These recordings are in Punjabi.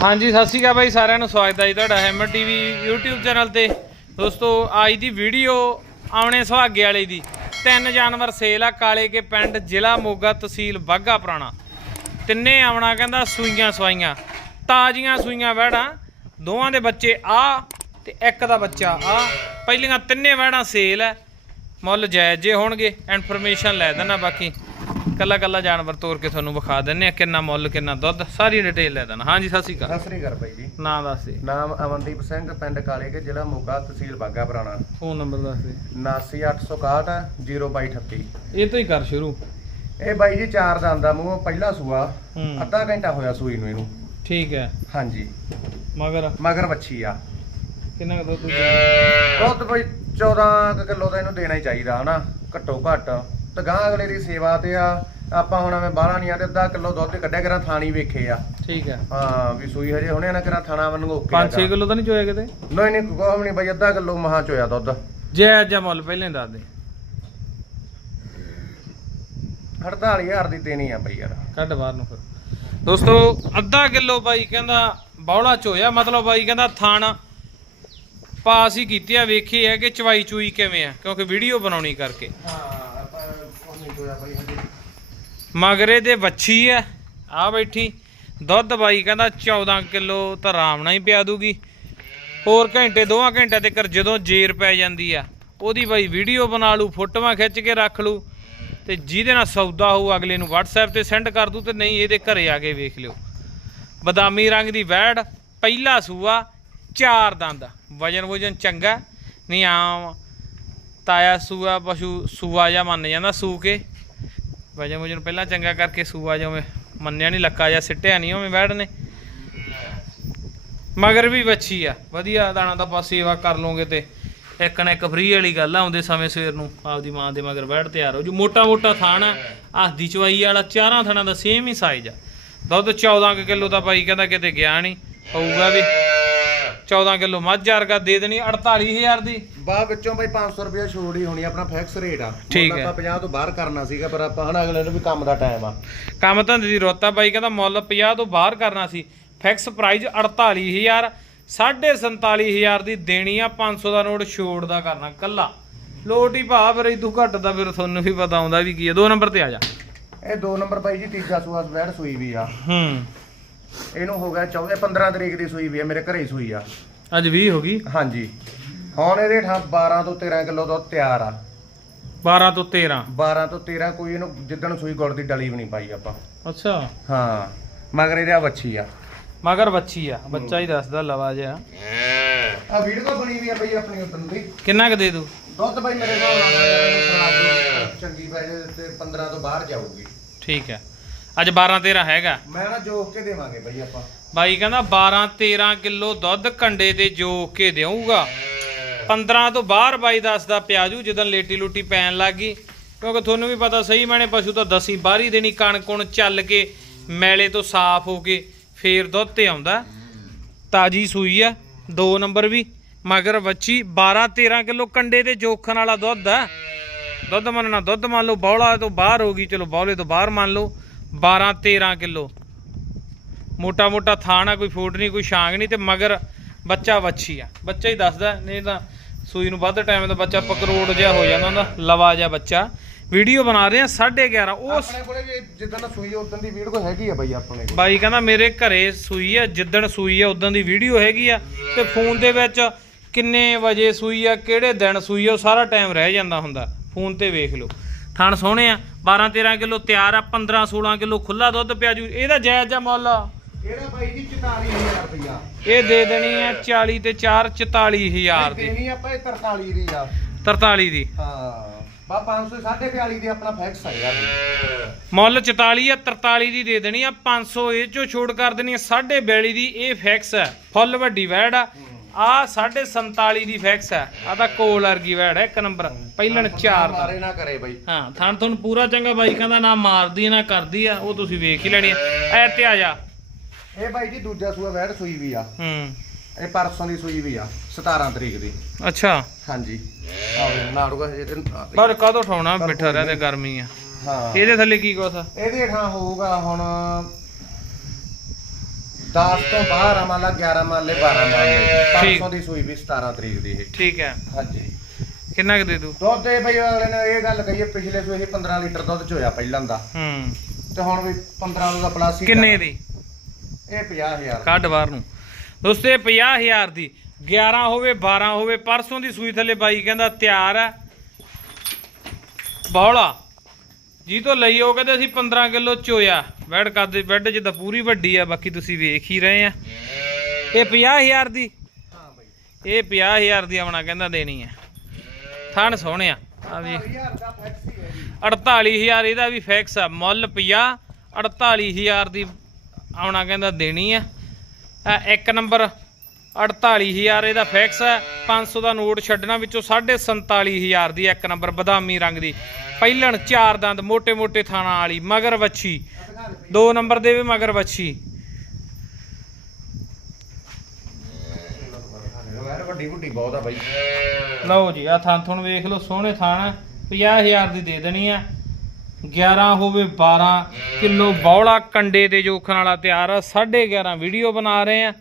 ਹਾਂਜੀ, ਸਤਿ ਸ਼੍ਰੀ ਅਕਾਲ ਬਾਈ, ਸਾਰਿਆਂ ਨੂੰ ਸਵਾਗਤ ਹੈ ਜੀ ਤੁਹਾਡਾ ਹੈਮਰ ਟੀਵੀ YouTube ਚੈਨਲ ਤੇ। ਦੋਸਤੋ, ਅੱਜ ਦੀ ਵੀਡੀਓ ਆਉਣੇ ਸੁਹਾਗੇ ਵਾਲੇ ਦੀ। ਤਿੰਨ ਜਾਨਵਰ ਸੇਲ ਆ, ਕਾਲੇ ਕੇ ਪਿੰਡ, ਜ਼ਿਲ੍ਹਾ ਮੋਗਾ ਤਹਿਸੀਲ ਬਾਘਾ ਪੁਰਾਣਾ। ਤਿੰਨੇ ਆਉਣਾ ਕਹਿੰਦਾ ਸੂਈਆਂ ਸਵਾਈਆਂ, ਤਾਜ਼ੀਆਂ ਸੂਈਆਂ ਵਹਿੜਾਂ। ਦੋਵਾਂ ਦੇ ਬੱਚੇ ਆ ਤੇ ਇੱਕ ਦਾ ਬੱਚਾ ਆ। ਪਹਿਲੀਆਂ ਤਿੰਨੇ ਵਹਿੜਾਂ ਸੇਲ ਹੈ ਮੁੱਲ ਜਾਇਜ਼ ਜੇ ਹੋਣਗੇ, ਇਨਫੋਰਮੇਸ਼ਨ ਲੈ ਦੇਣਾ ਬਾਕੀ। ਕੱਲਾ ਕੱਲਾ ਜਾਨਵਰ ਤੋਰ ਕੇ ਤੁਹਾਨੂੰ ਵਿਖਾ ਦਿੰਨੇ ਆ ਕਿੰਨਾ ਮੁੱਲ ਕਿੰਨਾ ਦੁੱਧ ਸਾਰੀ ਡਿਟੇਲ ਲੈ ਦੇਣਾ। ਹਾਂਜੀ ਸਤਿ ਸ਼੍ਰੀ ਅਕਾਲ। ਸਤਿ ਸ੍ਰੀ ਅਕਾਲ ਬਾਈ ਜੀ। ਨਾਂ ਦੱਸ ਦੇ। ਨਾਮ ਅਮਨਦੀਪ ਸਿੰਘ ਪਿੰਡ ਕਾਲੇਕੇ ਜ਼ਿਲ੍ਹਾ ਮੋਗਾ ਤਹਿਸੀਲ ਬਾਗਾ ਪੁਰਾਣਾ। ਫੋਨ ਨੰਬਰ ਦੱਸ ਦੇ। 79861 02238 ਇਹ ਤੋਂ ਹੀ ਕਰ ਸ਼ੁਰੂ। ਇਹ ਬਾਈ ਜੀ ਚਾਰ ਦੰਦ ਦਾ ਮੂੰਹ ਪਹਿਲਾ ਸੂਆ। ਹੂੰ। ਅੱਧਾ ਘੰਟਾ ਹੋਇਆ ਸੂਈ ਨੂੰ ਇਹਨੂੰ। ਠੀਕ ਹੈ। ਹਾਂਜੀ। ਮਗਰ? ਮਗਰ ਵੱਛੀ ਆ। ਕਿੰਨਾ ਕੁ ਦੁੱਧ ਦੁੱਧ ਬਈ 14 ਕਿਲੋ ਦਾ ਇਹਨੂੰ ਦੇਣਾ ਹੀ ਚਾਹੀਦਾ ਹਨਾ? ਘੱਟੋ ਘੱਟ। ਤੇ ਗਾਂ ਅਗਲੇ ਦੀ ਸੇਵਾ ਤੇ ਆ। ਆਪਾਂ ਹੁਣ ਐਵੇਂ ਬਾਹਲਾ ਨਹੀਂ ਆ ਤੇ ਅੱਧਾ ਕਿਲੋ ਦੁੱਧ ਕੱਢਿਆ ਕਰਾਂ ਥਾਣੀ ਵੇਖੇ ਆ। ਠੀਕ ਹੈ ਹਾਂ ਵੀ ਸੂਈ ਹਜੇ ਹੁਣੇ ਨਾ ਕਰਾਂ ਥਾਣਾ ਵਾਂਗੂ ਓਕੇ 5-6 ਕਿਲੋ ਤਾਂ ਨਹੀਂ ਚੋਇਆ ਕਿਤੇ? ਨਹੀਂ ਨਹੀਂ ਕੋਹ ਨਹੀਂ ਬਈ ਅੱਧਾ ਕਿਲੋ ਮਹਾ ਚੋਇਆ ਦੁੱਧ। ਜੈ ਜਾ ਮੁੱਲ ਪਹਿਲਾਂ ਦੱਸ ਦੇ। 48000 ਦੀ ਦੇਣੀ ਆ ਬਈ ਯਾਰ। ਕੱਢ ਬਾਹਰ ਨੂੰ ਫਿਰ। ਦੋਸਤੋ ਅੱਧਾ ਕਿਲੋ ਬਾਈ ਕਹਿੰਦਾ ਬੌਲਾ ਚੋਇਆ ਮਤਲਬ ਬਾਈ ਕਹਿੰਦਾ ਥਾਣ। ਪਾਸ ਹੀ ਕੀਤੀ ਆ ਵੇਖੀ ਹੈ ਕਿ ਚਵਾਈ ਚੂਈ ਕਿਵੇਂ ਆ ਕਿਉਂਕਿ ਵੀਡੀਓ ਬਣਾਉਣੀ ਕਰਕੇ। ਹਾਂ ਆਪਾਂ ਕੋਹ ਨਹੀਂ ਚੋਇਆ ਬਈ ਹਜੇ। ਮਗਰੇ ਦੇ ਵੱਛੀ ਐ ਆ ਬੈਠੀ। ਦੁੱਧ ਬਾਈ ਕਹਿੰਦਾ 14 ਕਿਲੋ ਤਾਂ ਆਰਾਮ ਨਾਲ ਹੀ ਪਿਆ ਦੂਗੀ। ਹੋਰ ਘੰਟੇ ਦੋਵਾਂ ਘੰਟਿਆਂ ਤੱਕ ਜਦੋਂ ਜੇਰ ਪੈ ਜਾਂਦੀ ਆ, ਉਹਦੀ ਬਾਈ ਵੀਡੀਓ ਬਣਾ ਲੂ ਫੋਟੋਆਂ ਖਿੱਚ ਕੇ ਰੱਖ ਲੂ ਤੇ ਜਿਹਦੇ ਨਾਲ ਸੌਦਾ ਹੋਊ, ਅਗਲੇ ਨੂੰ WhatsApp ਤੇ ਸੈਂਡ ਕਰ ਦੂ ਤੇ ਨਹੀਂ ਇਹਦੇ ਘਰੇ ਆ ਕੇ ਵੇਖ ਲਿਓ। ਬਦਾਮੀ ਰੰਗ ਦੀ ਵੈੜ, ਪਹਿਲਾ ਸੂਆ, ਚਾਰ ਦੰਦ। ਵਜਨ ਵਜਨ ਚੰਗਾ। ਨਹੀਂ ਆਮ ਤਾਇਆ ਸੂਆ, ਪਸ਼ੂ ਸੂਆ ਜਾਂ ਮੰਨ ਜਾਂਦਾ ਸੂ ਕੇ। ਵਜਨ ਵਜਨ ਪਹਿਲਾਂ ਚੰਗਾ ਕਰਕੇ ਸੂਆ ਜਿਵੇਂ ਮੰਨਿਆ ਨਹੀਂ ਲੱਕਾ ਜਾਂ ਸਿੱਟਿਆ ਨਹੀਂ ਉਵੇਂ ਬੈਠ ਨੇ ਮਗਰ ਵੀ ਵੱਛੀ ਆ, ਵਧੀਆ ਦਾਣਾ ਦਾ ਪਾਸ ਸੇਵਾ ਕਰ ਲੋਗੇ ਤੇ ਇੱਕ ਨਾ ਇੱਕ ਫਰੀ ਵਾਲੀ ਗੱਲ ਆ, ਆਉਂਦੇ ਸਮੇਂ ਸਵੇਰ ਨੂੰ ਆਪਦੀ ਮਾਂ ਦੇ ਮਗਰ ਬੈਠ ਤਿਆਰ ਹੋ ਜੂ ਮੋਟਾ ਮੋਟਾ ਥਾਣ ਹੱਥ ਦੀ ਚਵਾਈ ਵਾਲਾ ਚਾਰਾਂ ਥਾਣਾ ਦਾ ਸੇਮ ਹੀ ਸਾਈਜ਼ ਆ। ਦੁੱਧ 14 ਕਿਲੋ ਦਾ ਭਾਈ ਕਹਿੰਦਾ ਕਿਤੇ ਗਿਆ ਨਹੀਂ ਹੋਊਗਾ ਵੀ। 14 ਕਿਲੋ ਮੱਝ ਵਰਗਾ ਦੇ ਦੇਣੀ 48000 ਦੀ। ਬਾਅਦ ਵਿੱਚੋਂ ਬਈ 500 ਰੁਪਏ ਛੋੜ ਹੀ ਹੋਣੀ ਆਪਣਾ ਫਿਕਸ ਰੇਟ ਆ। ਠੀਕ ਹੈ। ਆਪਾਂ 50 ਤੋਂ ਬਾਹਰ ਕਰਨਾ ਸੀਗਾ ਪਰ ਆਪਾਂ ਹਨਾ ਅਗਲੇ ਨੂੰ ਵੀ ਕੰਮ ਦਾ ਟਾਈਮ ਆ। ਕੰਮ ਧੰਦੇ ਦੀ ਰੋਤਾ ਬਾਈ ਕਹਿੰਦਾ ਮੁੱਲ 50 ਤੋਂ ਬਾਹਰ ਕਰਨਾ ਸੀ। ਫਿਕਸ ਪ੍ਰਾਈਸ 48000 47000 ਦੀ ਦੇਣੀ ਆ 500 ਦਾ ਨੋਟ ਛੋੜ ਦਾ ਕਰਨਾ ਕੱਲਾ ਲੋਟ ਹੀ ਭਾ ਫਿਰ ਇਦੂ ਘੱਟ ਦਾ ਫਿਰ ਤੁਹਾਨੂੰ ਵੀ ਪਤਾ ਆਉਂਦਾ ਵੀ ਕੀ ਹੈ ਦੋ ਨੰਬਰ ਤੇ ਆ ਜਾ। ਇਹ ਦੋ ਨੰਬਰ ਬਾਈ ਜੀ ਤੀਜਾ ਸੂਆ ਵੈੜ ਸੂਈ ਵੀ ਆ। ਹੂੰ। ਇਹਨੂੰ ਹੋ ਗਿਆ 14 15 ਤਰੀਕ ਦੀ ਸੂਈ ਵੀ ਆ ਮੇਰੇ ਘਰੇ ਹੀ ਸੂਈ ਆ। ਅੱਜ 20 ਹੋ ਗਈ? ਹਾਂਜੀ। ਹੁਣ ਇਹਦੇ ਠਾ 12 ਤੋਂ 13 ਕਿਲੋ ਦੁੱਧ ਤਿਆਰ ਆ। 12 ਤੋਂ 13 12 ਤੋਂ 13 ਕੋਈ ਇਹਨੂੰ ਜਿੱਦਣ ਸੂਈ ਗੁੜ ਦੀ ਡਲੀ ਵੀ ਨਹੀਂ ਪਾਈ ਆਪਾਂ। ਅੱਛਾ। ਹਾਂ ਮਗਰ ਇਹਦੇ ਆ ਵੱਛੀ ਆ। ਮਗਰ ਬੱਚੀ ਆ। ਬੱਚਾ ਹੀ ਦੱਸਦਾ ਲਵਾ ਜਿਆ। ਆ ਵੀਡੀਓ ਬਣੀ ਵੀ ਆ ਬਈ ਆਪਣੀ ਉਦੋਂ ਦੀ। ਕਿੰਨਾ ਕੁ ਦੇ ਦੂ? ਦੁੱਧ ਬਾਈ ਮੇਰੇ ਨਾਲ ਹੋ- ਚੰਗੀ ਪੈ ਜੇ ਤੇ 15 ਤੋਂ ਬਾਹਰ ਜਾਊਗੀ। ਠੀਕ ਹੈ। ਅੱਜ 12 13 ਹੈਗਾ। ਮੈਂ ਨਾ ਜੋਕ ਕੇ ਦੇਵਾਂਗੇ ਬਈ ਆਪਾਂ। ਬਾਈ ਕਹਿੰਦਾ 12 13 ਕਿਲੋ ਦੁੱਧ ਕੰਡੇ ਤੇ ਜੋ ਕੇ ਦੇਊਗਾ। 15 ਤੋਂ ਬਾਹਰ ਬਾਈ ਦੱਸਦਾ ਪਿਆਜੂ ਜਦੋਂ ਲੇਟੀ ਲੂਟੀ ਪੈਣ ਲੱਗੀ ਕਿਉਂਕਿ ਤੁਹਾਨੂੰ ਵੀ ਪਤਾ ਸਹੀ ਮੈਨੇ ਪਸ਼ੂ ਤਾਂ ਦਸੀ ਬਾਹਰੀ ਦੇਣੀ ਕਣਕੁਣ ਚੱਲ ਕੇ ਮੈਲੇ ਤੋਂ ਸਾਫ਼ ਹੋ ਕੇ ਫੇਰ ਦੁੱਧ ਤੇ ਆਉਂਦਾ। ਤਾਜੀ ਸੂਈ ਆ ਦੋ ਨੰਬਰ ਵੀ। ਮਗਰ ਵੱਛੀ 12 13 ਕਿਲੋ ਕੰਡੇ ਤੇ ਜੋਖਣ ਵਾਲਾ ਦੁੱਧ ਆ। ਦੁੱਧ ਮੰਨਣਾ ਦੁੱਧ ਮੰਨ ਲਓ ਬੌਲਾ ਤੋਂ ਬਾਹਰ ਹੋ ਗਈ ਚਲੋ ਬੌਲੇ ਤੋਂ ਬਾਹਰ ਮੰਨ ਲਓ। 12 13 ਕਿਲੋ। ਮੋਟਾ ਮੋਟਾ ਥਾਣਾ ਕੋਈ ਫੂਟ ਨਹੀਂ ਕੋਈ ਛਾਂਗ ਨਹੀਂ ਤੇ ਮਗਰ ਬੱਚਾ ਵੱਛੀ ਆ। ਬੱਚਾ ਹੀ ਦੱਸਦਾ ਨਹੀਂ ਤਾਂ ਸੂਈ ਨੂੰ ਵੱਧ ਟਾਈਮ ਦਾ ਬੱਚਾ ਪਕਰੋੜ ਜਿਹਾ ਹੋ ਜਾਂਦਾ ਹੁੰਦਾ ਲਵਾ ਜਿਹਾ ਬੱਚਾ। ਵੀਡੀਓ ਬਣਾ ਰਹੇ ਆ 11:30 ਉਸ ਆਪਣੇ ਕੋਲੇ ਵੀ ਜਿੱਦਾਂ ਦਾ ਸੂਈ ਉਦੋਂ ਦੀ ਵੀਡੀਓ ਹੈਗੀ ਆ ਬਈ ਆਪਣੇ ਕੋਲ। ਬਾਈ ਕਹਿੰਦਾ ਮੇਰੇ ਘਰੇ ਸੂਈ ਆ ਜਿੱਦਣ ਸੂਈ ਆ ਉਦੋਂ ਦੀ ਵੀਡੀਓ ਹੈਗੀ ਆ। ਤੇ ਫੋਨ ਦੇ ਵਿੱਚ ਕਿੰਨੇ ਵਜੇ ਸੂਈ ਆ ਕਿਹੜੇ ਦਿਨ ਸੂਈ ਆ ਉਹ ਸਾਰਾ ਟਾਈਮ ਰਹਿ ਜਾਂਦਾ ਹੁੰਦਾ। ਫੋਨ ਤੇ ਵੇਖ ਲਓ। ਥਣ ਸੋਹਣੇ ਆ। 12 13 ਕਿਲੋ ਤਿਆਰ ਆ 15 16 ਕਿਲੋ ਖੁੱਲਾ ਦੁੱਧ ਪਿਆ ਜੂ। ਇਹਦਾ ਜਾਇਜ਼ ਜਿਹਾ ਮੁੱਲ। ਆ ਇਹਦਾ ਬਾਈ ਜੀ? 44000 ਰੁਪਇਆ ਇਹ ਦੇ ਦੇਣੀ ਆ 40 ਤੇ 4 44000 ਦੀ। ਦੇਣੀ ਆਪਾਂ ਇਹ 43 ਦੀ ਆ। 43 ਦੀ। ਹਾਂ। ਬਾ 500 450 ਦੀ ਆਪਣਾ ਫਿਕਸ ਆ ਯਾਰ। ਮੁੱਲ 44 ਆ 43 ਦੀ ਦੇ ਦੇਣੀ ਆ। 500 ਇਹ ਚੋਂ ਛੋੜ ਕਰ ਦੇਣੀ ਆ 42 ਦੀ ਇਹ ਫਿਕਸ ਹੈ ਫੁੱਲ ਵੱਡੀ ਵੈੜ ਆ। ਆ 47 ਦੀ ਫਿਕਸ ਹੈ ਆ ਤਾਂ ਕੋਲ ਵਰਗੀ ਵੈੜ ਹੈ ਇੱਕ ਨੰਬਰ। ਪਹਿਲਣ ਚਾਰ ਦਾ। ਮਾਰੇ ਨਾ ਕਰੇ ਬਾਈ। ਹਾਂ ਥਣ ਤੁਹਾਨੂੰ ਪੂਰਾ ਚੰਗਾ ਬਾਈ ਕਹਿੰਦਾ ਨਾ ਮਾਰਦੀ ਨਾ ਕਰਦੀ ਆ ਉਹ ਤੁਸੀਂ ਵੇਖ ਹੀ ਲੈਣੀ ਆ। ਐ ਤੇ ਆ ਜਾ। ਇਹ ਬਾਈ ਜੀ ਦੂਜਾ ਸੂਆ ਵੈੜ ਸੂਈ ਵੀ ਆ। ਹੂੰ। ਇਹ ਪਰਸੋਂ ਦੀ ਸੂਈ ਵੀ ਆ 17 ਤਰੀਕ ਦੀ। ਅੱਛਾ। ਹਾਂਜੀ। ਆਹ ਨਾੜੂਗਾ ਜੇ ਪਰ ਕਾਹਤੋਂ ਠਾਉਣਾ ਮਿੱਠਾ ਰਹਿੰਦੇ ਗਰਮੀ ਆ। ਹਾਂ। ਇਹਦੇ ਥੱਲੇ ਕੀ ਕੁਛ ਆ? ਇਹਦੇ ਠਾਂ ਹੋਊਗਾ ਹੁਣ 10 ਤੋਂ ਬਾਹਰ ਆ ਮੰਨ ਲਾ 11 ਮੰਨ ਲੈ 12 ਮੰਨ ਲੈ ਠੀਕ। ਪਰਸੋਂ ਦੀ ਸੂਈ ਵੀ 17 ਤਰੀਕ ਦੀ ਇਹ। ਠੀਕ ਹੈ। ਹਾਂਜੀ। ਕਿੰਨਾ ਕੁ ਦੇ ਦੂ? ਦੁੱਧ ਦੇ ਬਈ ਅਗਲੇ ਨੇ ਇਹ ਗੱਲ ਕਹੀਏ ਪਿਛਲੇ ਸੂਏ ਇਹ 15 ਲੀਟਰ ਦੁੱਧ ਚੋਇਆ ਪਹਿਲਾਂ ਦਾ। ਹੂੰ। ਤੇ ਹੁਣ ਵੀ 15 ਦਾ ਪਲਾਸ ਕਿੰਨੇ ਦੀ? ਇਹ 50000 ਕੱਢ ਬਾਹਰ ਨੂੰ। ਦੋਸਤੋ ਇਹ 50000 ਦੀ। 11 ਹੋਵੇ 12 ਹੋਵੇ ਪਰਸੋਂ ਦੀ ਸੂਈ ਥੱਲੇ ਬਾਈ ਕਹਿੰਦਾ ਤਿਆਰ ਹੈ। ਬੌਲਾ। ਜੀ ਤੋਂ ਲਈ ਉਹ ਕਹਿੰਦੇ ਅਸੀਂ 15 ਕਿਲੋ ਚੋਇਆ। ਬੈੱਡ ਕਰਦੇ ਬੈੱਡ ਜਿੱਦਾਂ ਪੂਰੀ ਵੱਡੀ ਆ, ਬਾਕੀ ਤੁਸੀਂ ਵੇਖ ਹੀ ਰਹੇ ਆ। ਇਹ 50000 ਦੀ। ਹਾਂ ਬਈ ਇਹ 50000 ਦੀ ਆਉਣਾ ਕਹਿੰਦਾ ਦੇਣੀ ਹੈ ਥਣ ਸੋਹਣਿਆ ਆ। ਵੇਖ। 1000 48000 ਇਹਦਾ ਵੀ ਫਿਕਸ ਆ, ਮੁੱਲ 50 48000 ਦੀ ਆਉਣਾ ਕਹਿੰਦਾ ਦੇਣੀ ਆ। ਇੱਕ ਨੰਬਰ 48000 ਇਹਦਾ ਫਿਕਸ ਹੈ। 500 ਦਾ ਨੋਟ ਛੱਡਣਾ ਵਿੱਚੋਂ 47500 ਦੀ ਇੱਕ ਨੰਬਰ ਬਦਾਮੀ ਰੰਗ ਦੀ। ਪਹਿਲਣ ਚਾਰ ਦੰਦ ਮੋٹے-ਮੋٹے ਥਾਣਾ ਵਾਲੀ ਮਗਰ ਵੱਛੀ। ਦੋ ਨੰਬਰ ਦੇ ਵੀ ਮਗਰ ਵੱਛੀ। ਲਓ ਜੀ ਆ ਥਾਂ ਥਣ ਵੇਖ ਲਓ ਸੋਹਣੇ ਥਾਣ 50000 ਦੀ ਦੇ ਦੇਣੀ ਆ 11 ਹੋਵੇ 12 ਕਿਲੋ ਬੌਲਾ ਕੰਡੇ ਦੇ ਜੋਖਣ ਵਾਲਾ ਤਿਆਰ ਆ। 11.5 ਵੀਡੀਓ ਬਣਾ ਰਹੇ ਆ।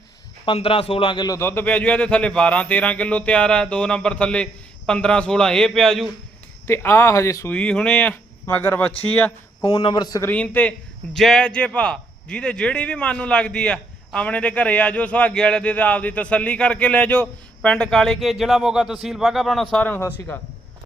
15 16 ਕਿਲੋ ਦੁੱਧ ਪਿਆ ਜੂ, ਇਹਦੇ ਥੱਲੇ 12 13 ਕਿਲੋ ਤਿਆਰ ਆ, ਦੋ ਨੰਬਰ ਥੱਲੇ 15 16 ਇਹ ਪਿਆ ਜੂ। ਤੇ ਆ ਹਜੇ ਸੂਈ ਹੁਣੇ ਆ, ਮਗਰ ਵੱਛੀ ਆ, ਫੋਨ ਨੰਬਰ ਸਕਰੀਨ ਤੇ, ਜੈ ਜੈ ਭਾ, ਜਿਹਦੇ ਜਿਹੜੀ ਵੀ ਮਨ ਨੂੰ ਲੱਗਦੀ ਆ ਆਪਣੇ ਦੇ ਘਰੇ ਆ ਜਾਓ, ਸੁਹਾਗੇ ਵਾਲੇ ਦੇ ਤੇ ਆਪਦੀ ਤਸੱਲੀ ਕਰਕੇ ਲੈ ਜਾਓ। ਪਿੰਡ ਕਾਲੇ ਕੇ, ਜ਼ਿਲ੍ਹਾ ਮੋਗਾ ਤਹਿਸੀਲ ਬਾਘਾ ਪੁਰਾਣਾ ਸਾਰਿਆਂ ਨੂੰ ਸਤਿ ਸ਼੍ਰੀ ਅਕਾਲ।